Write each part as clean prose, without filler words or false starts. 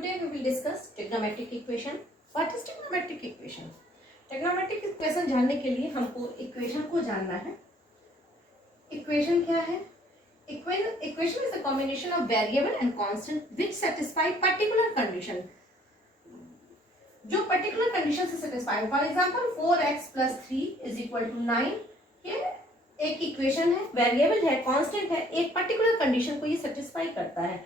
Today we will discuss trigonometric equation. What is trigonometric equation? Trigonometric equation जानने के लिए हमको इक्वेशन को जानना है. इक्वेशन क्या है? Equation is a combination of variable and constant which satisfy particular condition. जो particular condition से satisfy. For example, 4x plus 3 is equal to 9. ये एक इक्वेशन है, वेरिएबल है, कांस्टेंट है, एक पर्टिकुलर कंडीशन को ये सेटिस्फाई करता है.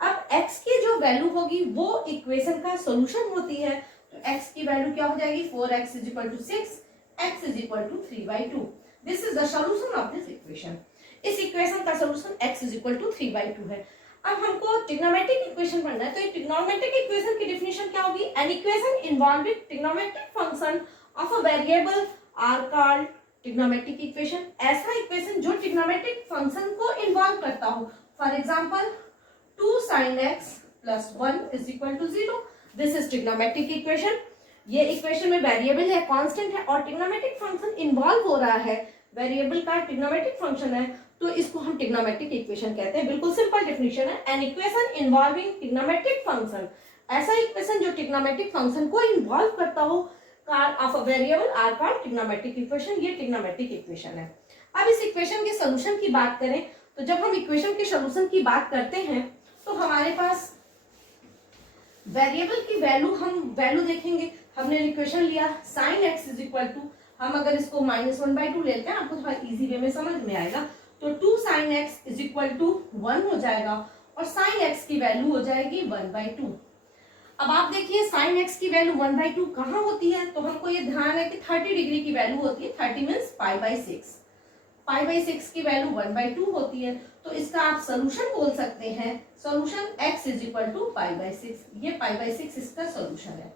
अब x की जो वैल्यू होगी वो इक्वेशन का सॉल्यूशन होती है. तो x की वैल्यू क्या हो जाएगी? 4x is equal to 6, x is equal to 3/2. This is the solution of this equation. इस इक्वेशन का solution x is equal to 3/2 है. अब हमको ट्रिग्नोमेट्रिक इक्वेशन पढ़ना है. तो ट्रिग्नोमेट्रिक इक्वेशन की डेफिनेशन क्या होगी? An equation involving trigonometric function of a variable are called trigonometric equation. ऐसा इक्वेशन जो ट्रिग्नोमेट्रिक फंक्शन को इन्वॉल्व करता हो. For example 2 sin x plus 1 is equal to 0. This is trigonometric equation. ये equation में वेरिएबल है, कांस्टेंट है और ट्रिग्नोमेट्रिक फंक्शन इन्वॉल्व हो रहा है. वेरिएबल का ट्रिग्नोमेट्रिक फंक्शन है तो इसको हम ट्रिग्नोमेट्रिक इक्वेशन कहते हैं. बिल्कुल सिंपल डेफिनेशन है. An equation involving trigonometric function, ऐसा इक्वेशन जो ट्रिग्नोमेट्रिक फंक्शन को इन्वॉल्व करता हो of a variable are called trigonometric equation. ये ट्रिग्नोमेट्रिक इक्वेशन है. अब इस इक्वेशन के सॉल्यूशन की बात करें तो जब हम इक्वेशन के सॉल्यूशन की बात करते हैं तो हमारे पास वेरिएबल की वैल्यू, हम वैल्यू देखेंगे. हमने इक्वेशन लिया sin x is equal to, हम अगर इसको -1/2 लेते हैं आपको थोड़ा इजी वे में समझ में आएगा. तो 2 sin x is equal to 1 हो जाएगा और sin x की वैल्यू हो जाएगी 1/2. अब आप देखिए sin x की वैल्यू 1/2 कहाँ होती है? तो हमको ये ध्यान है कि 30 डिग्री की वैल्यू होती है. 30 मीन्स π/6. π/6 की वैल्यू 1/2 होती है. तो इसका आप सोल्यूशन बोल सकते हैं. Solution x is equal to π/6. ये π/6 इसका सोल्यूशन है.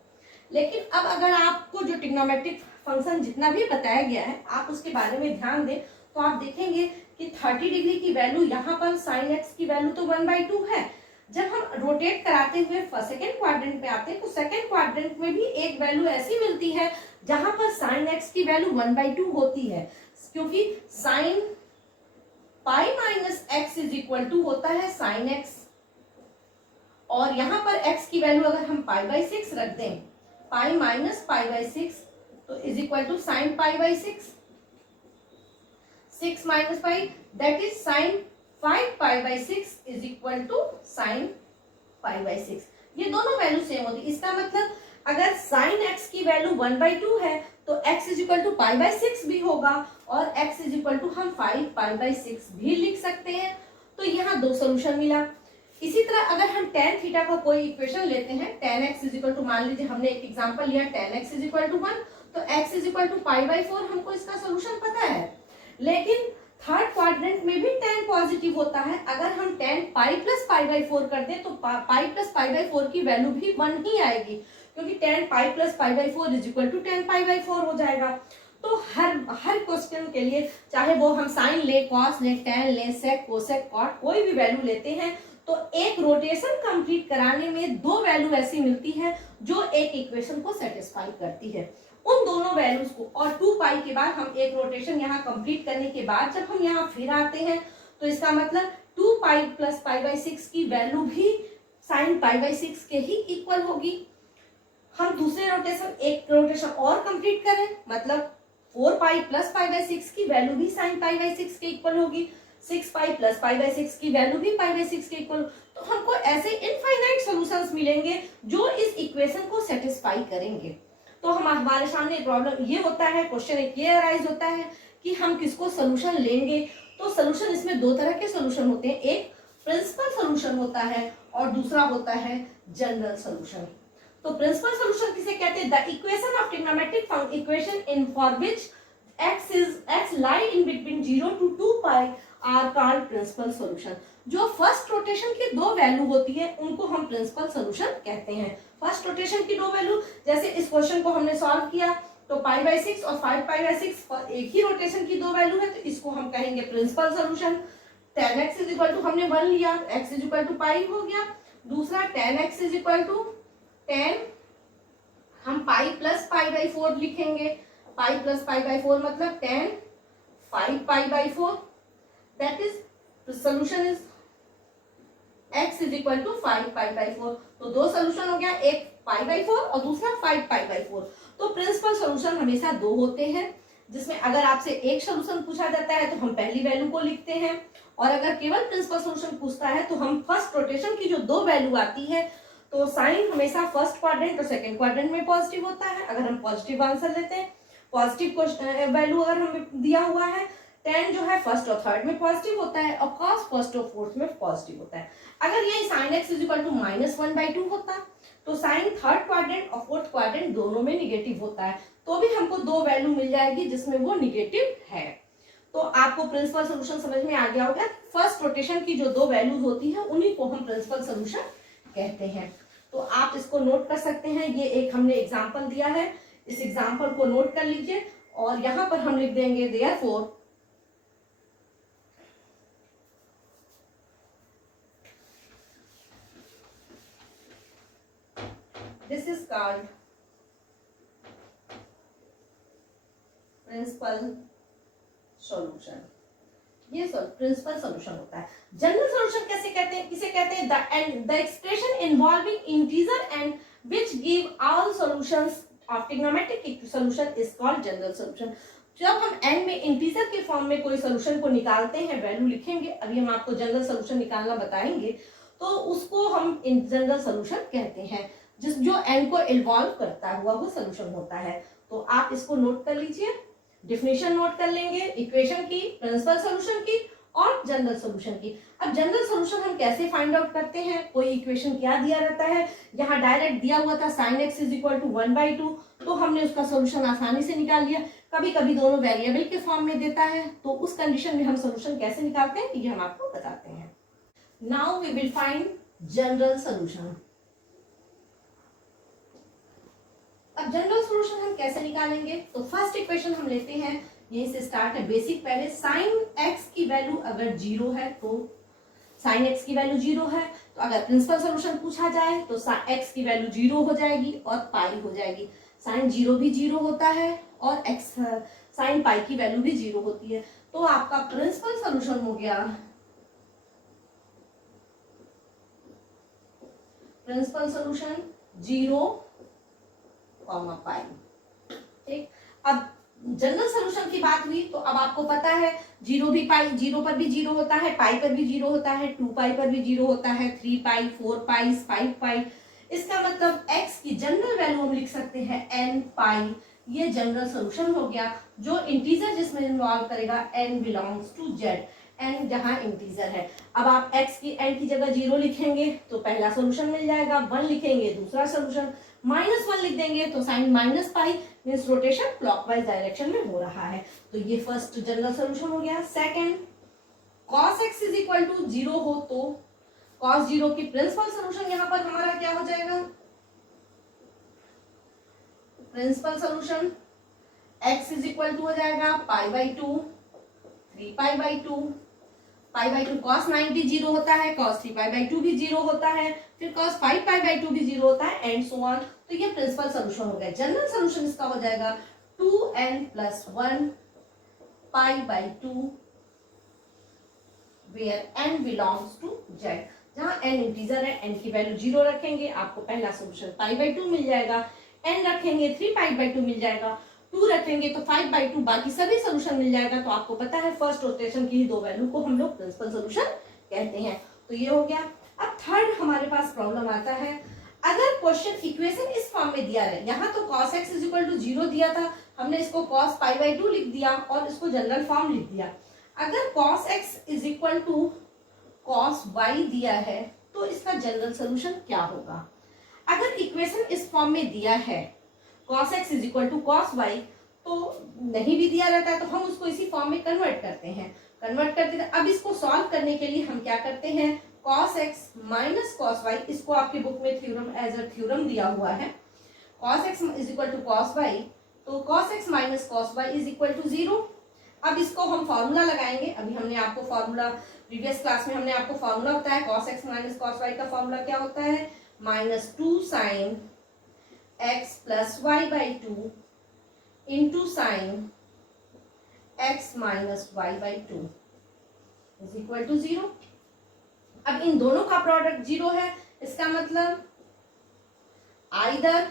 लेकिन अब अगर आपको जो ट्रिग्नोमेट्रिक फंक्शन जितना भी बताया गया है आप उसके बारे में ध्यान दें तो आप देखेंगे कि 30 डिग्री की वैल्यू यहाँ पर sin x की वैल्यू तो 1/2 है. जब हम रोटेट कराते हुए सेकेंड क्वाड्रेंट में आते हैं तो सेकेंड क्वाड्रेंट में भी एक वैल्यू ऐसी मिलती है जहां पर sin x की वैल्यू 1/2 होती है, क्योंकि sin pi minus x is equal to होता है sin x. और यहां पर x की वैल्यू अगर हम π/6 रख दें, पाई माइनस π/6 तो is equal to sin π/6. 6 minus pi that is sin 5π/6 is equal to sin π/6. ये दोनों वैल्यू सेम होती है. इसका मतलब अगर sin x की वैल्यू 1/2 है तो x इज इक्वल टू π/6 भी होगा और x इज इक्वल टू हम 5π/6 भी लिख सकते हैं. तो यहाँ दो सोल्यूशन मिला. इसी तरह अगर हम tan थीटा का कोई इक्वेशन लेते हैं, tan x is equal to, मान लीजिए हमने एक एग्जांपल लिया tan x is equal to 1, तो x इज इक्वल टू π/4 हमको इसका सोल्यूशन पता है. लेकिन थर्ड क्वाड्रेंट में भी tan पॉजिटिव होता है. अगर हम tan पाई प्लस π/4 कर दें तो पाई प्लस π/4 की वैल्यू भी 1 ही आएगी, क्योंकि tan pi plus π/4 is equal to tan π/4 हो जाएगा. तो हर क्वेश्चन के लिए चाहे वो हम साइन ले, कॉस ले, tan ले, सेक, कोसेक, कॉट, कोई भी वैल्यू लेते हैं तो एक रोटेशन कंप्लीट कराने में दो वैल्यू ऐसी मिलती है जो एक इक्वेशन को सेटिस्फाई करती है. उन दोनों वैल्यूज को और 2 पाई के बाद हम एक रोटेशन यहाँ कंप्लीट करने के बाद जब हम यहाँ फिर आते हैं तो इसका मतलब 2 पाई प्लस π/6 की वैल्यू भी sin π/6 के ही इक्वल होगी. हम दूसरे रोटेशन, एक रोटेशन और कंप्लीट करें, मतलब 4 पाई प्लस π/6 की वैल्यू भी sin π/6 के इक्वल होगी. 6 पाई प्लस π/6 की वैल्यू भी π/6 के इक्वल. तो हमको ऐसे इनफाइनाइट सॉल्यूशंस मिलेंगे जो इस इक्वेशन को सेटिस्फाई करेंगे. तो हमारे सामने प्रॉब्लम ये होता है, क्वेश्चन एक ये अराइज होता है कि हम किसको सोल्यूशन लेंगे. तो सोल्यूशन, इसमें दो तरह के सोल्यूशन होते हैं. एक प्रिंसिपल सोल्यूशन होता है और दूसरा होता है जनरल सोल्यूशन. तो प्रिंसिपल सोल्यूशन किसे कहते हैं? The equation of trigonometric equation in for which x lie in between 0 to 2 pi are called principal solution. जो फर्स्ट रोटेशन की दो वैल्यू होती है उनको हम प्रिंसिपल सोल्यूशन कहते हैं. फर्स्ट रोटेशन की दो वैल्यू, जैसे इस क्वेश्चन को हमने सॉल्व किया तो π/6 और 5π/6 एक ही रोटेशन की दो वैल्यू है तो इसको हम कहेंगे principal solution. tan x is equal to, हमने 1 लिया, x is equal to pi हो गया. दूसरा tan x is equal to tan, हम पाई प्लस π/4 लिखेंगे. पाई प्लस π/4 मतलब tan 5π/4. That is the solution is x is equal to 5π/4। तो दो सोल्यूशन हो गया, एक π/4 और दूसरा 5π/4। तो प्रिंसिपल सोल्यूशन हमेशा दो होते हैं, जिसमें अगर आपसे एक सोल्यूशन पूछा जाता है तो हम पहली वैल्यू को लिखते हैं, और अगर केवल प्रिंसिपल सोल्यूशन पूछता है तो हम फर्स्ट रोटेशन की जो दो वैल्यू आती है, तो साइन हमेशा फर्स्ट क्वाड्रेंट और सेकंड क्वाड्रेंट में पॉजिटिव होता है। अगर हम पॉजिटिव आंसर लेते हैं, पॉजिटिव वैल्यू अगर हमें दिया हुआ है, tan जो है फर्स्ट और थर्ड में पॉजिटिव होता है, और cos फर्स्ट और फोर्थ में पॉजिटिव होता है। अगर यही sin x is equal to -1/2 होता, तो साइन थर्ड क्वाड्रेंट और फोर्थ क्वाड्रेंट दोनों में निगेटिव होता है, तो भी हमको दो वैल्यू मिल जाएगी जिसमें वो निगेटिव है। तो आपको प्रिंसिपल सोल्यूशन समझ में आ गया होगा। फर्स्ट रोटेशन की जो दो वैल्यूज होती है उन्हीं को हम प्रिंसिपल सोल्यूशन कहते हैं। तो आप इसको नोट कर सकते हैं, ये एक हमने एग्जाम्पल दिया है, इस एग्जाम्पल को नोट कर लीजिए, और यहां पर हम लिख देंगे therefore this is called principal solution. ये प्रिंसिपल सॉल्यूशन होता है। जनरल सॉल्यूशन कैसे कहते हैं, किसे कहते हैं? The expression involving integer and which give all solutions of trigonometric solution is called general solution. जब हम एंड में इंटीजर के फॉर्म में कोई सॉल्यूशन को निकालते हैं, वैल्यू लिखेंगे, अभी हम आपको जनरल सॉल्यूशन निकालना बताएंगे, तो उसको हम जनरल सॉल्यूशन कहते हैं, जिस जो एन को इन्वॉल्व करता हुआ वो सॉल्यूशन होता है। तो आप इसको नोट कर लीजिए, डिफिनेशन नोट कर लेंगे, इक्वेशन की, प्रिंसिपल सॉल्यूशन की और जनरल सॉल्यूशन की। अब जनरल सॉल्यूशन हम कैसे फाइंड आउट करते हैं? कोई इक्वेशन क्या दिया रहता है, यहाँ डायरेक्ट दिया हुआ था sin x is equal to 1/2, तो हमने उसका सॉल्यूशन आसानी से निकाल लिया। कभी कभी दोनों वेरिएबल के फॉर्म में देता है, तो उस कंडीशन में हम सॉल्यूशन कैसे निकालते हैं ये हम आपको बताते हैं। Now we will find general solution. अब जनरल सॉल्यूशन हम कैसे निकालेंगे? तो फर्स्ट इक्वेशन हम लेते हैं, यहीं से स्टार्ट है बेसिक। पहले साइन x की वैल्यू अगर 0 है, तो साइन x की वैल्यू 0 है, तो अगर प्रिंसिपल सॉल्यूशन पूछा जाए तो x की वैल्यू 0 हो जाएगी और पाई हो जाएगी। साइन 0 भी 0 होता है और x साइन पाई की वैल्यू भी 0 होती है। तो आपका प्रिंसिपल सॉल्यूशन हो गया प्रिंसिपल सॉल्यूशन 0, पाई। ठीक, अब जनरल सॉल्यूशन की बात हुई, तो अब आपको पता है 0 भी पाई, 0 पर भी 0 होता है, पाई पर भी 0 होता है, 2 पाई पर भी 0 होता है, 3 पाई, 4 पाई, 5 पाई। इसका मतलब x की जनरल वैल्यू हम लिख सकते हैं n पाई। ये जनरल सॉल्यूशन हो गया, जो इंटीजर जिसमें इन्वॉल्व करेगा n belongs to z, n जहां इंटीजर है। अब आप x की n की जगह 0 लिखेंगे तो पहला सॉल्यूशन मिल जाएगा, 1 लिखेंगे दूसरा सॉल्यूशन, -1 लिख देंगे तो sine minus pi, means rotation clockwise direction में हो रहा है। तो ये फर्स्ट जनरल सॉल्यूशन हो गया। Second, cos x is equal to 0 हो तो cos 0 की प्रिंसिपल सॉल्यूशन यहाँ पर हमारा क्या हो जाएगा? Principal solution x is equal to हो जाएगा π/2, 3π/2, π/2 cos 9 भी 0 होता है, cos 3π/2 भी 0 होता है, फिर cos 5π/2 भी 0 होता है, एंड सो ऑन। तो ये प्रिंसिपल सॉल्यूशन हो गया। जनरल सॉल्यूशन इसका हो जाएगा 2n + 1 π/2 where n belongs to z। जहां n इंटीजर है, n की वैल्यू 0 रखेंगे, आपको पहला सॉल्यूशन π/2 मिल जाएगा, n रखेंगे 3π/2 मिल जाएगा, 2 रखेंगे तो 5/2, बाकी सभी सॉल्यूशन मिल जाएगा। तो आपको पता है फर्स्ट रोटेशन की दो वैल्यू को हम लोग प्रिंसिपल सॉल्यूशन कहते हैं। तो ये हो गया। अब थर्ड हमारे पास प्रॉब्लम आता है, अगर क्वेश्चन इक्वेशन इस फॉर्म में दिया है, यहाँ तो cos x is equal to 0 दिया था, हमने इसको cos π/2 लिख दिया और इसको जनरल फॉर्म लिख दिया। अगर cos x is equal to cos y दिया है तो इसका जनरल सॉल्यूशन क्या होगा? अगर इक्वेशन इस फॉर्म में दिया है cos x is equal to cos y, तो नहीं भी दिया रहता है तो हम उसको इसी फॉर्म में कन्वर्ट करते हैं, अब इसको सॉल्व करने के लिए हम क्या करते हैं, cos x minus cos y, इसको आपके बुक में थ्योरम एज अ थ्योरम दिया हुआ है, cos x is equal to cos y, तो cos x minus cos y is equal to 0। अब इसको हम फॉर्मूला लगाएंगे, अभी हमने आपको फॉर्मूला प्रीवियस क्लास में हमने आपको फॉर्मूला बताया, cos x minus cos y का फॉर्मूला क्या होता है, -2 sin x plus y/2 into sine x minus y/2 is equal to 0। अब इन दोनों का प्रोडक्ट 0 है, इसका मतलब either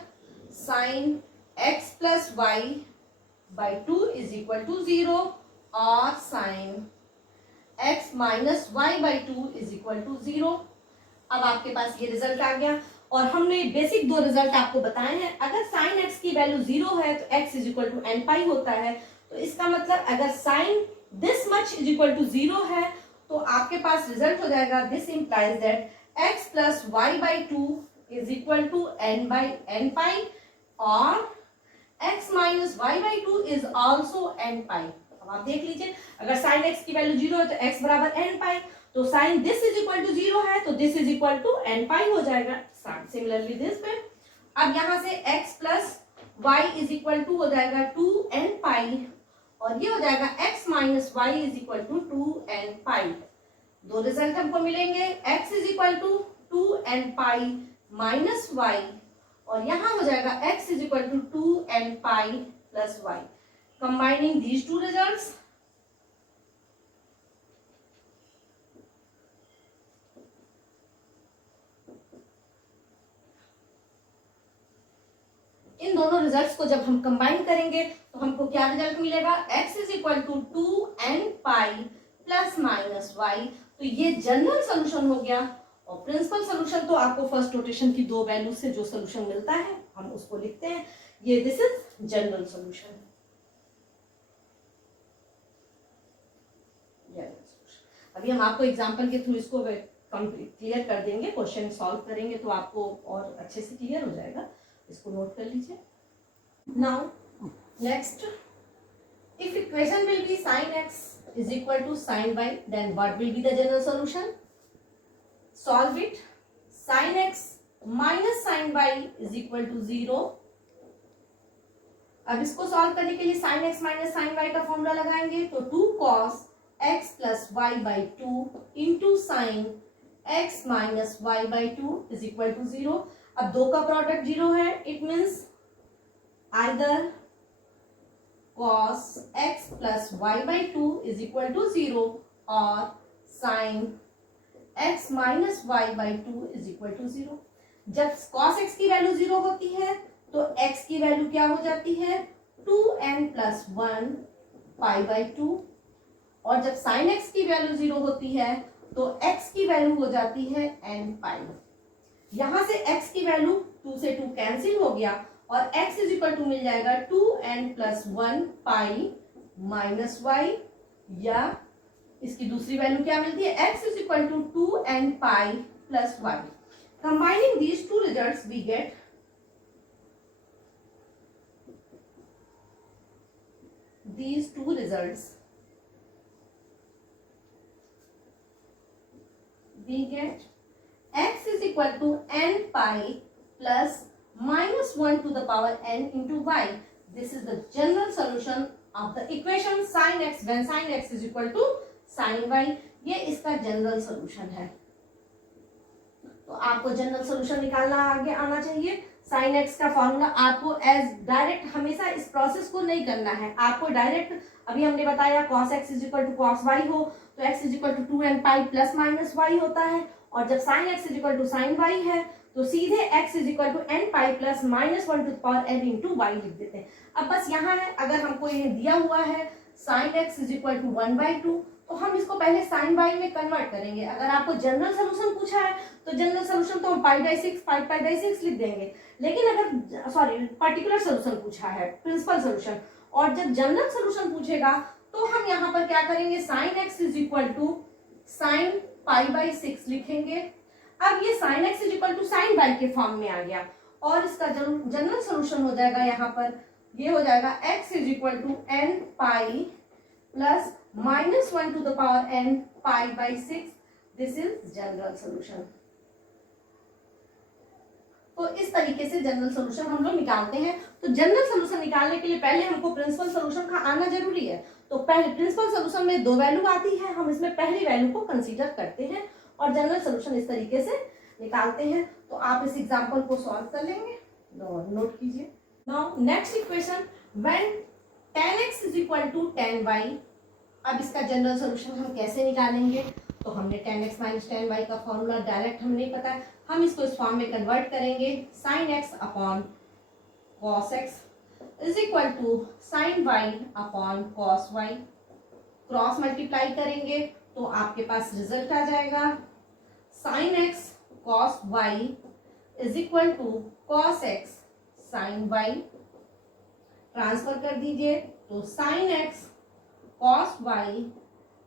sine x plus y by 2 is equal to 0 और sine x minus y by 2 is equal to 0। अब आपके पास ये रिजल्ट आ गया और हमने बेसिक दो रिजल्ट आपको बताए हैं। अगर साइन x की वैल्यू 0 है तो x is equal to n pi होता है, तो इसका मतलब अगर sine this much is equal to 0 है तो आपके पास रिजल्ट हो जाएगा this implies that x plus y by 2 is equal to n by n pi और x minus y by 2 is also n pi. अब आप देख लीजिए, अगर साइन x की वैल्यू 0 है तो x बराबर एन पाई, तो sine this is equal to 0 है तो this is equal to n pi हो जाएगा। सिमिलरली दिस पे अब यहां से x plus y is equal to हो जाएगा 2 एन पाई और ये हो जाएगा x minus y is equal to 2 n pi. दो रिजल्ट हमको मिलेंगे, x is equal to 2 n pi minus y और यहां हो जाएगा x is equal to 2 n pi plus y. Combining these two results इन दोनों रिजल्ट्स को जब हम कंबाइन करेंगे तो हमको क्या रिजल्ट मिलेगा, x is equal to 2 n pi plus minus y. तो ये जनरल सोल्यूशन हो गया और प्रिंसिपल सोल्यूशन तो आपको फर्स्ट रोटेशन की दो वैल्यू से जो सोल्यूशन मिलता है हम उसको लिखते हैं, ये दिस इज जनरल सोल्यूशन। अभी हम आपको एग्जांपल के थ्रू इसको क्लियर कर देंगे, क्वेश्चन सॉल्व करेंगे तो आपको और अच्छे से क्लियर हो जाएगा। इसको नोट कर लीजिए। Now next, if equation will be sin x is equal to sin y, then what will be the general solution? Solve it. Sin x minus sin y is equal to 0. अब इसको solve करने के लिए sin x minus sin y का formula लगाएंगे तो 2 cos x plus y by 2 into sine x minus y by 2 is equal to 0। अब दो का प्रोडक्ट 0 है, it means either cos x plus y by 2 is equal to 0 और sine x minus y by 2 is equal to 0। जब cos x की value 0 होती है तो x की वैल्यू क्या हो जाती है, 2n प्लस 1 पाई बाई 2 और जब sin x की वैल्यू 0 होती है तो x की वैल्यू हो जाती है n पाई। यहां से x की वैल्यू 2 से 2 कैंसिल हो गया और x इज इक्वल टू मिल जाएगा 2n प्लस 1 पाई माइनस वाई, या इसकी दूसरी वैल्यू क्या मिलती है, x is equal to 2n pi plus y. Combining these two results we get these two results, we get x is equal to n pi plus minus 1 to the power n into y. This is the general solution of the equation sin x when sin x is equal to sin y. ये इसका general solution है। तो आपको general solution निकालना आगे आना चाहिए। Sine x का फॉर्मूला आपको एज डायरेक्ट हमेशा इस प्रोसेस को नहीं करना है, आपको डायरेक्ट अभी हमने बताया cos x is equal to cos y हो तो x is equal to 2n pi plus minus y होता है और जब sin x is equal to sin y है तो सीधे x is equal to n pi plus minus 1 to the power n into y लिख देते हैं। अब बस यहाँ है, अगर हमको ये दिया हुआ है sin x is equal to 1/2 तो हम इसको पहले sin y में कन्वर्ट करेंगे। अगर आपको जनरल सोल्यूशन पूछा है तो जनरल सोल्यूशन तो हम पाई/6 लिख देंगे, लेकिन अगर पर्टिकुलर सोल्यूशन पूछा है प्रिंसिपल सोल्यूशन और जब जनरल सोल्यूशन पूछेगा तो हम यहाँ पर क्या करेंगे, sin x is equal to sin पाई/6 लिखेंगे। अब ये sin x is equal to sin y के फॉर्म में आ गया और इसका जनरल सोल्यूशन हो जाएगा, यहाँ पर ये हो जाएगा x is equal to n pi plus minus 1 to the power n पाई/6। This is general solution. तो इस तरीके से जनरल सोल्यूशन हम लोग निकालते हैं। तो जनरल सोल्यूशन निकालने के लिए पहले हमको प्रिंसिपल सोल्यूशन का आना जरूरी है। तो पहले प्रिंसिपल सोल्यूशन में दो वैल्यू आती है, हम इसमें पहली वैल्यू को कंसीडर करते हैं और जनरल सोल्यूशन इस तरीके से निकालते हैं। तो आप इस एग्जांपल को सॉल्व कर लेंगे, नोट कीजिए। Now next equation, when tan x is equal to tan y। अब इसका जनरल सोल्यूशन हम कैसे निकालेंगे, तो हमने tan x minus tan y का फॉर्मूला डायरेक्ट हमें नहीं पता है, हम इसको इस फॉर्म में कन्वर्ट करेंगे sin x upon cos x is equal to sin y upon cos y, cross multiply करेंगे तो आपके पास रिजल्ट आ जाएगा sin x cos y is equal to cos x sin y, transfer कर दीजिए तो sin x cos y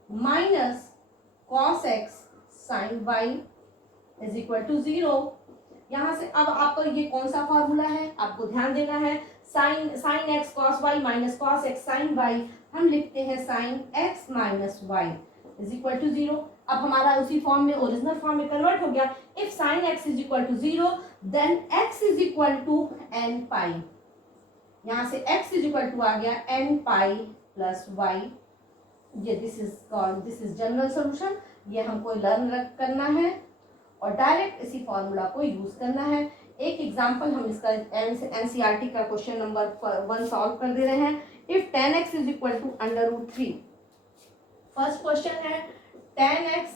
minus cos x sin y is equal to 0। यहाँ से अब आपको ये कौन सा फॉर्मूला है आपको ध्यान देना है, sin x cos y minus cos x sin y हम लिखते हैं sin x minus y is equal to 0। अब हमारा उसी फॉर्म में ओरिजिनल फॉर्म में कन्वर्ट हो गया। If sin x is equal to 0 then x is equal to n pi, यहाँ से x इज इक्वल टू आ गया n पाई प्लस y। ये दिस इज जनरल सॉल्यूशन, ये हमको लर्न करना है और डायरेक्ट इसी फॉर्मूला को यूज करना है। एक एग्जांपल हम इसका एनसीईआरटी का क्वेश्चन नंबर 1 सॉल्व कर दे रहे हैं। If tan x is equal to √3, first question है tan x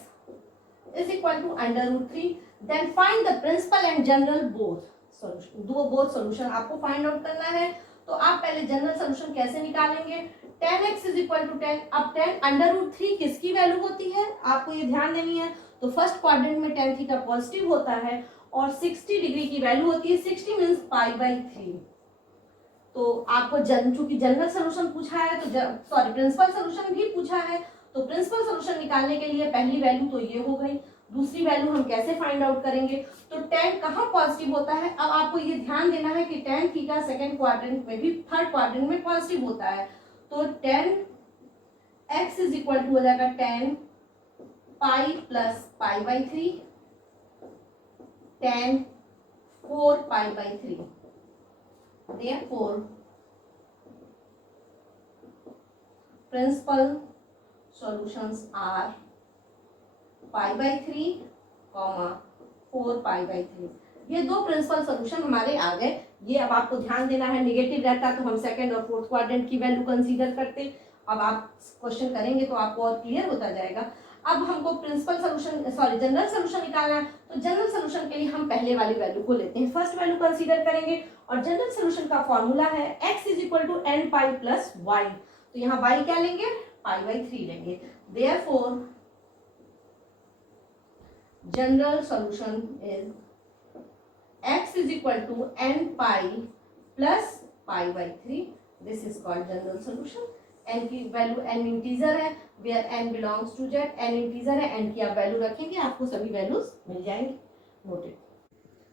is equal to √3 then find the principal and general both solution आपको फाइंड आउट करना है। तो आप पहले जनरल सॉल्यूशन कैसे निकालेंगे, tan x is equal to 10, अब tan √3 किसकी वैल्यू होती है आपको ये ध्यान देनी है। तो फर्स्ट क्वाड्रेंट में tan थीटा पॉजिटिव होता है और 60 डिग्री की वैल्यू होती है, 60 मीन्स π/3। तो आपको चूंकि जनरल सॉल्यूशन पूछा है तो सॉरी प्रिंसिपल सॉल्यूशन भी पूछा है, तो प्रिंसिपल सॉल्यूशन निकालने के लिए पहली वैल्यू तो ये हो गई, दूसरी वैल्यू हम कैसे फाइंड आउट करेंगे। तो tan कहाँ पॉजिटिव होता है, अब आपको ये ध्यान देना है कि tan थीटा सेकंड क्वाड्रेंट में भी थर्ड क्वाड्रेंट में पॉजिटिव होता है। तो tan x is equal to हो जाएगा tan pi plus π/3 tan 4π/3। Therefore, principal solutions are π/3, 4π/3। ये दो प्रिंसिपल सॉल्यूशन हमारे आ गए। ये अब आपको ध्यान देना है, नेगेटिव रहता तो हम सेकंड और फोर्थ क्वाड्रेंट की वैल्यू कंसीडर करते। अब आप क्वेश्चन करेंगे तो आपको और क्लियर होता जाएगा। अब हमको प्रिंसिपल सॉल्यूशन जनरल सॉल्यूशन निकालना है, तो जनरल सॉल्यूशन के लिए हम पहले वाली वैल्यू को लेते हैं, फर्स्ट वैल्यू कंसीडर करेंगे और जनरल सॉल्यूशन का फॉर्मूला है x is equal to n pi plus y। तो यहाँ y क्या लेंगे, π/3 लेंगे। Therefore general solution is x is equal to n pi plus π/3। This is called general solution. n की वैल्यू n इंटीजर है, where n belongs to z, n integer है, n की आप वैल्यू रखेंगे आपको सभी वैल्यूज मिल जाएंगी। Noted.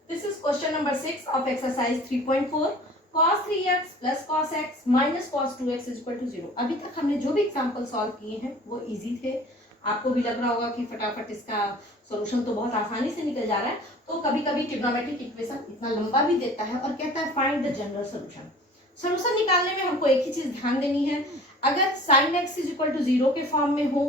This is question number 6 of exercise 3.4। cos 3x plus cos x minus cos 2x is equal to 0। अभी तक हमने जो भी एग्जांपल सॉल्व किए हैं वो इजी थे, आपको भी लग रहा होगा कि फटाफट इसका सॉल्यूशन तो बहुत आसानी से निकल जा रहा है। तो कभी कभी ट्रिग्नोमेट्रिक इक्वेशन इतना लंबा भी देता है और कहता है find the general solution. Solution निकालने में हमको एक ही चीज ध्यान देनी है, अगर sin x is equal to 0 के फॉर्म में हो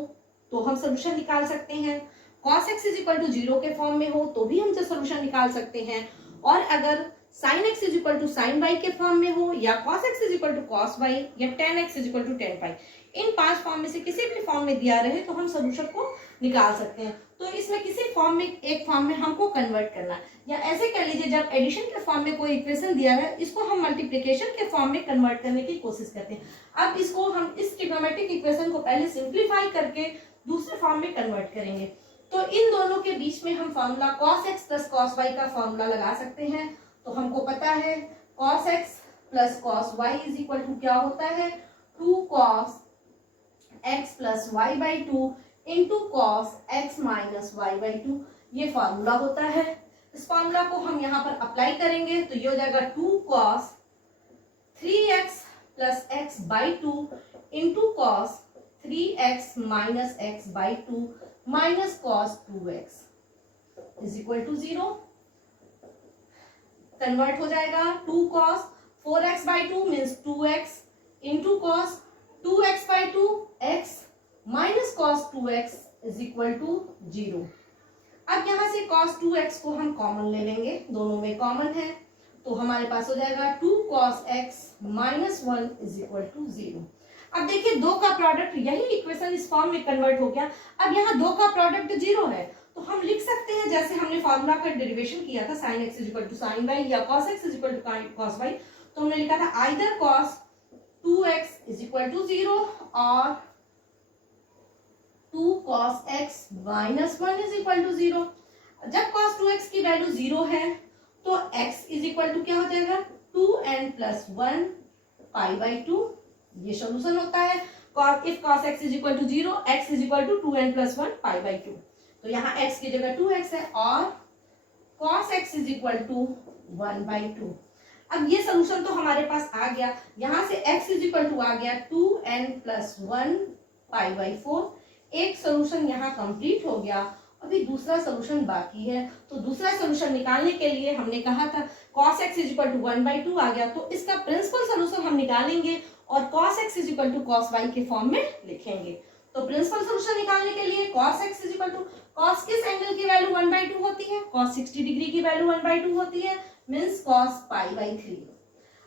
तो हम सॉल्यूशन निकाल सकते हैं, cos x is equal to 0 के फॉर्म में हो तो भी हम सॉल्यूशन निकाल सकते हैं, और अगर sin x is equal to sin y के फॉर्म में हो या cos x is equal to cos y या tan x is equal to tan phi, इन 5 फॉर्म में से किसी भी फॉर्म में दिया रहे तो हम सॉल्यूशन को निकाल सकते हैं। तो इसमें किसी फॉर्म में एक फॉर्म में हमको कन्वर्ट करना है, या ऐसे कह लीजिए जब एडिशन के फॉर्म में कोई इक्वेशन दिया है इसको हम मल्टीप्लिकेशन के फॉर्म में कन्वर्ट करने की कोशिश करते हैं। अब इसको हम इस ट्रिग्नोमेट्रिक इक्वेशन को पहले सिंप्लीफाई करके दूसरे फॉर्म में कन्वर्ट करेंगे। तो इन दोनों के बीच में हम formula cos x plus cos y का फॉर्मूला लगा सकते हैं। तो हमको पता है cos x plus cos y is equal to क्या होता है, 2 cos x plus y/2 into cos x minus y/2, ये फॉर्मूला होता है। इस फॉर्मूला को हम यहाँ पर अप्लाई करेंगे तो ये हो जाएगा 2 cos 3x plus x/2 into cos 3x minus x/2 minus cos 2x is equal to 0। Convert हो जाएगा 2 cos 4x/2 means 2x into cos 2x/2 x minus cos 2x is equal to 0। अब यहाँ से cos 2x को हम common ले लेंगे, दोनों में कॉमन है तो हमारे पास हो जाएगा 2 cos x minus 1 is equal to 0। अब देखिए दो का प्रोडक्ट, यही इक्वेशन इस फॉर्म में कन्वर्ट हो गया। अब यहाँ दो का प्रोडक्ट 0 है, तो हम लिख सकते हैं जैसे हमने फॉर्मूला का डेरिवेशन किया था sin x equal to sine y या cos x equal to cos y, तो हमने लिखा था either cos 2x is equal to 0 और 2 cos x minus 1 is equal to 0। जब cos 2x की वैल्यू 0 है तो x इज इक्वल टू क्या हो जाएगा 2n प्लस 1 पाई बाई 2, ये सोल्यूशन होता है। if cos x is equal to 0, x is equal to 2n plus 1 pi by 2, तो यहाँ x की जगह 2x है और cos x is equal to 1 by 2। अब ये सोल्यूशन तो हमारे पास आ गया, यहाँ से x इज इक्वल टू आ गया 2n प्लस 1 पाई बाई 4। एक सोल्यूशन यहाँ कंप्लीट हो गया, अभी दूसरा सोल्यूशन बाकी है। तो दूसरा सोल्यूशन निकालने के लिए हमने कहा था cos x is equal to 1 by 2 आ गया, तो इसका प्रिंसिपल सोल्यूशन हम निकालेंगे और cos x is equal to cos y के फॉर्म में लिखेंगे। तो प्रिंसिपल सोल्यूशन निकालने के लिए cos x is equal to, cos किस एंगल की वैल्यू 1 बाई 2 होती है, cos 60 डिग्री की वैल्यू 1 बाई 2 होती है, मीन्स cos पाई बाई 3।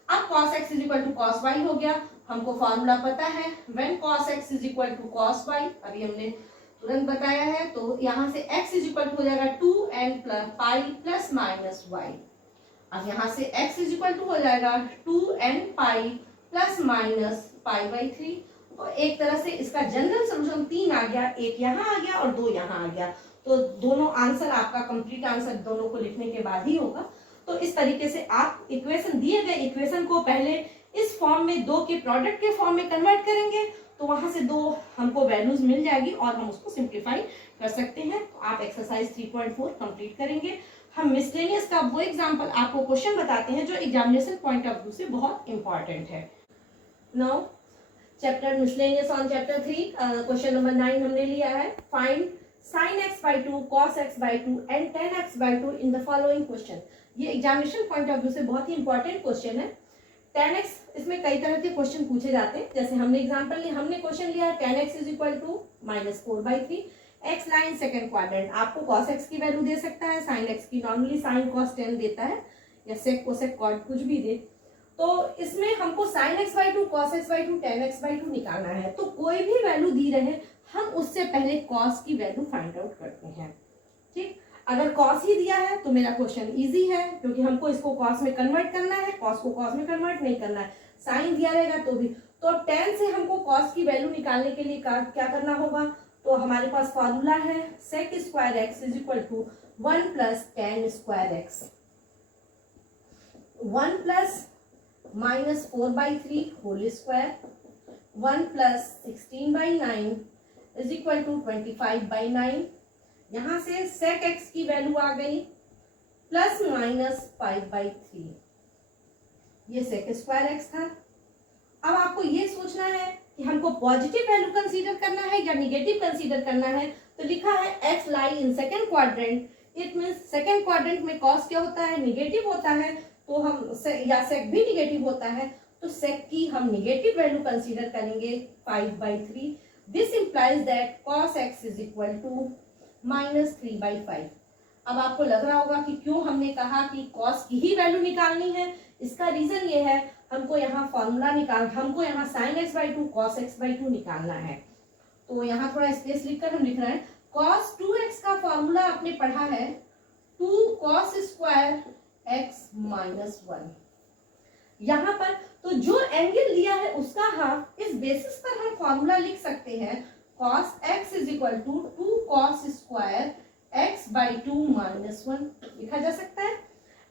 अब cos x is equal to cos y हो गया, हमको फॉर्मूला पता है when cos x is equal to cos y, अभी हमने तुरंत बताया है, तो यहाँ से x इज इक्वल टू हो जाएगा 2n pi plus minus y। अब यहाँ से x इज इक्वल टू हो जाएगा 2n pi plus minus pi by 3। तो एक तरह से इसका जनरल सोल्यूशन 3 आ गया, एक यहाँ आ गया और 2 यहाँ आ गया, तो दोनों आंसर आपका कंप्लीट आंसर दोनों को लिखने के बाद ही होगा। तो इस तरीके से आप इक्वेशन, दिए गए इक्वेशन को पहले इस फॉर्म में दो के प्रोडक्ट के फॉर्म में कन्वर्ट करेंगे, तो वहां से दो हमको वैल्यूज मिल जाएगी और हम उसको सिंप्लीफाई कर सकते हैं। तो आप एक्सरसाइज 3.4 कंप्लीट करेंगे। हम मिसलेनियस का वो एग्जांपल आपको क्वेश्चन बताते हैं जो एग्जामिनेशन पॉइंट ऑफ व्यू से बहुत इंपॉर्टेंट है। Now chapter miscellaneous on chapter 3, question number 9 हमने लिया है। Find sin x by 2, cos x by 2 and tan x by 2 in the following question। ये एग्जामिनेशन पॉइंट ऑफ व्यू से बहुत ही important question है। tan x, इसमें कई तरह के क्वेश्चन पूछे जाते हैं, जैसे हमने एग्जांपल लिया, हमने क्वेश्चन लिया tan x is equal to minus 4/3, x line second quadrant, आपको cos x की वैल्यू दे सकता है, sin x की, नॉर्मली sin cos tan देता है या sec cosec cot कुछ भी दे। तो इसमें हमको sin x by 2, cos x by 2, tan x by 2 निकालना है। तो कोई भी वैल्यू दी रहे, हम उससे पहले cos की वैल्यू फाइंड आउट करते हैं। ठीक, अगर cos ही दिया है तो मेरा क्वेश्चन इजी है, क्योंकि हमको इसको cos में कन्वर्ट करना है, cos को cos में कन्वर्ट नहीं करना है। sin दिया रहेगा तो भी, तो tan से हमको cos की वैल्यू निकालने के लिए क्या करना होगा, तो हमारे पास फॉर्मूला है sec square x is equal to 1 plus tan square x, 1 plus minus 4/3 whole square, 1 plus 16/9 is equal to 25/9। यहाँ से sec x की वैल्यू आ गई प्लस माइनस 5/3, ये sec स्क्वायर x था। अब आपको ये सोचना है कि हमको पॉजिटिव वैल्यू कंसीडर करना है या निगेटिव कंसीडर करना है। तो लिखा है x lie in second quadrant, it means second quadrant में cos क्या होता है, निगेटिव होता है, तो हम या sec भी निगेटिव होता है, तो sec की हम निगेटिव वैल्यू कंसीडर करेंगे 5/3। This implies that cos x is equal to minus 3/5। अब आपको लग रहा होगा कि क्यों हमने कहा कि cos की ही वैल्यू निकालनी है। इसका रीजन ये है, हमको यहाँ फॉर्मूला हमको यहाँ sin x by 2 cos x by 2 निकालना है। तो यहाँ थोड़ा स्पेस लिखकर हम लिख रहे हैं, cos 2x का फॉर्मूला आपने पढ़ा है 2 cos स्क्वायर x माइनस 1। यहाँ पर तो जो एंगल लिया है उसका हाफ, इस बेसिस पर हम फॉर्मूला लिख सकते हैं cos x is equal to 2 cos square x by 2 minus 1 लिखा जा सकता है।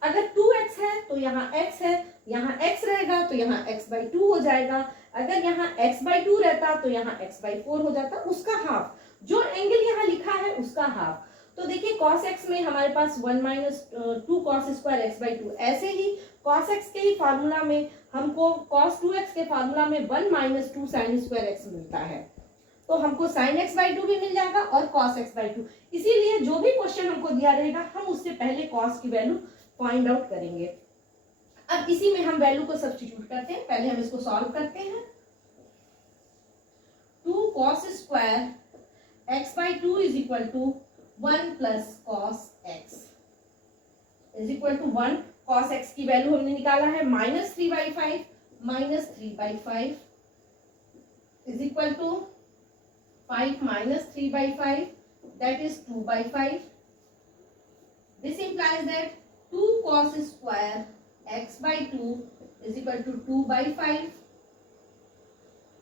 अगर 2x है तो यहाँ x है, यहाँ x रहेगा तो यहाँ x by 2 हो जाएगा। अगर यहाँ x by 2 रहता तो यहाँ x by 4 हो जाता, उसका हाफ, जो एंगल यहाँ लिखा है उसका हाफ। तो देखिए cos x में हमारे पास 1 माइनस 2 cos स्क्वायर x by 2, ऐसे ही cos x के ही फार्मूला में हमको cos 2x के फार्मूला में 1 माइनस 2 sin स्क्वायर x मिलता है, तो हमको sin x by 2 भी मिल जाएगा और cos x by 2। इसीलिए जो भी क्वेश्चन हमको दिया रहेगा हम उससे पहले cos की वैल्यू फाइंड आउट करेंगे। अब इसी में हम वैल्यू को सब्स्टिट्यूट करते हैं, पहले हम इसको सॉल्व करते हैं। 2 cos square x by 2 is equal to 1 plus cos x is equal to 1। cos x की वैल्यू हमने निकाला है minus 3/5, minus 3/5 is equal to 5 minus 3 by 5, that is 2 by 5. This implies that 2 cos square x by 2 is equal to 2 by 5.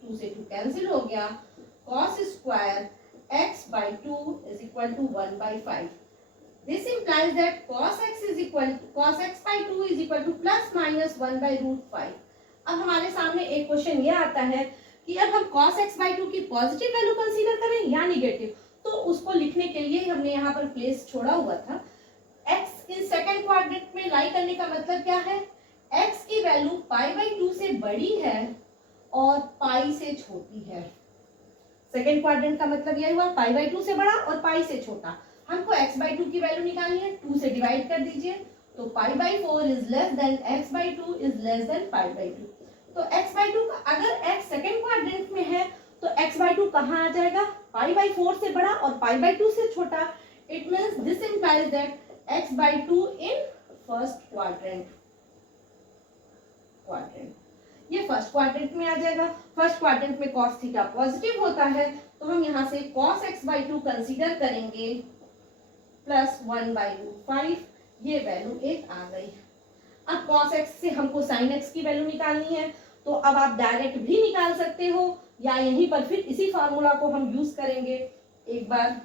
2 से 2 cancel हो गया. Cos square x by 2 is equal to 1 by 5. This implies that cos x by 2 is equal to plus minus 1 by root 5. अब हमारे सामने एक question ये आता है कि अब हम cos x by 2 की पॉजिटिव वैल्यू कंसीडर करें या निगेटिव. तो उसको लिखने के लिए हमने यहाँ पर प्लेस छोड़ा हुआ था. x इन सेकंड क्वाड्रेंट में लाई करने का मतलब क्या है? x की वैल्यू पाई बाई 2 से बड़ी है और पाई से छोटी है. सेकंड क्वाड्रेंट का मतलब यही हुआ, पाई बाई 2 से बड़ा और पाई से छोटा. हमको x बाई 2 की वैल्यू निकालनी है. 2 से डिवाइड कर दीजिए तो pi by 4 is less than x by 2 is less than pi by 2. तो x बाई 2 का अगर x सेकंड क्वाड्रेंट में है तो x बाई 2 कहाँ आ जाएगा? पाई बाई 4 से बड़ा और पाई बाई 2 से छोटा. It means this implies that x by 2 in first quadrant. ये फर्स्ट क्वाड्रेंट में आ जाएगा. फर्स्ट क्वाड्रेंट में cos थीटा पॉजिटिव होता है तो हम यहाँ से cos x बाई 2 कंसीडर करेंगे प्लस 1 बाई रूट 5. ये वैल्यू एक आ गई. अब cos x से हमको sin x की वैल्यू निकालनी है तो अब आप डायरेक्ट भी निकाल सकते हो या यहीं पर फिर इसी फार्मूला को हम यूज करेंगे एक बार.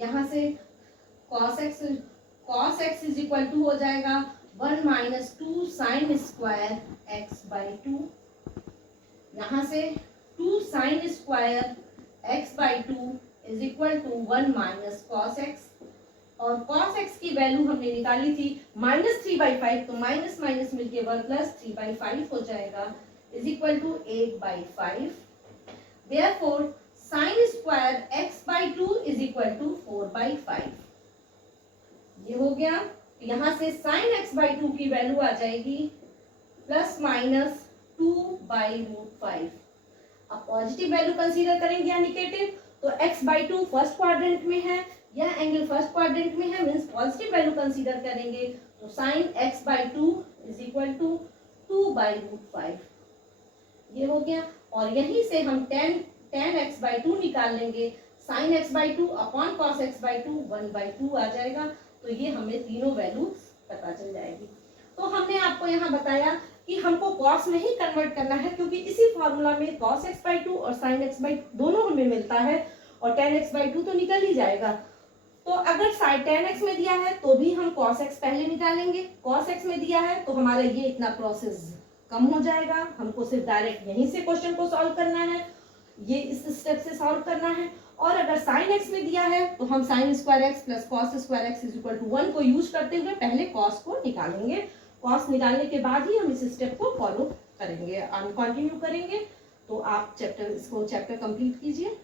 यहां से cos x is equal to हो जाएगा 1 माइनस 2 साइन स्क्वायर x बाई 2. यहां से 2 sine square x by 2 is equal to 1 minus cos x. और cos x की वैल्यू हमने निकाली थी माइनस 3 बाई 5 तो माइनस माइनस मिलके 1 प्लस 3 बाई 5 हो जाएगा is equal to 8 by 5. Therefore sine square x by 2 is equal to 4 by 5. ये हो गया. यहाँ से साइन x बाई 2 की वैल्यू आ जाएगी प्लस माइनस 2 बाई रूट 5. अब पॉजिटिव वैल्यू कंसीडर करेंगे या निगेटिव तो x बाई 2 फर्स्ट क्वाड्रेंट में है या एंगल फर्स्ट क्वाड्रेंट में है मींस पॉजिटिव वैल्यू कंसीडर करेंगे तो sine x by 2 is equal to 2 by root 5. ये हो गया. और यहीं से हम tan x बाई 2 निकाल लेंगे. साइन x बाई 2 अपॉन cos x बाई 2 1 बाई 2 आ जाएगा. तो ये हमें तीनों वैल्यूज पता चल जाएगी. तो हमने आपको यहाँ बताया कि हमको cos में ही कन्वर्ट करना है क्योंकि इसी फॉर्मूला में cos x बाई 2 और sin x बाई 2 दोनों हमें मिलता है और tan x बाई 2 तो निकल ही जाएगा. तो अगर tan x में दिया है तो भी हम cos x पहले निकालेंगे. cos x में दिया है तो हमारा ये इतना प्रोसेस कम हो जाएगा. हमको सिर्फ डायरेक्ट यहीं से क्वेश्चन को सॉल्व करना है, ये इस स्टेप से सॉल्व करना है. और अगर sin x में दिया है तो हम sin square x plus cos square x is equal to 1 को यूज करते हुए पहले cos को निकालेंगे. cos निकालने के बाद ही हम इस स्टेप को फॉलो करेंगे, कंटिन्यू करेंगे. तो आप इसको चैप्टर कंप्लीट कीजिए.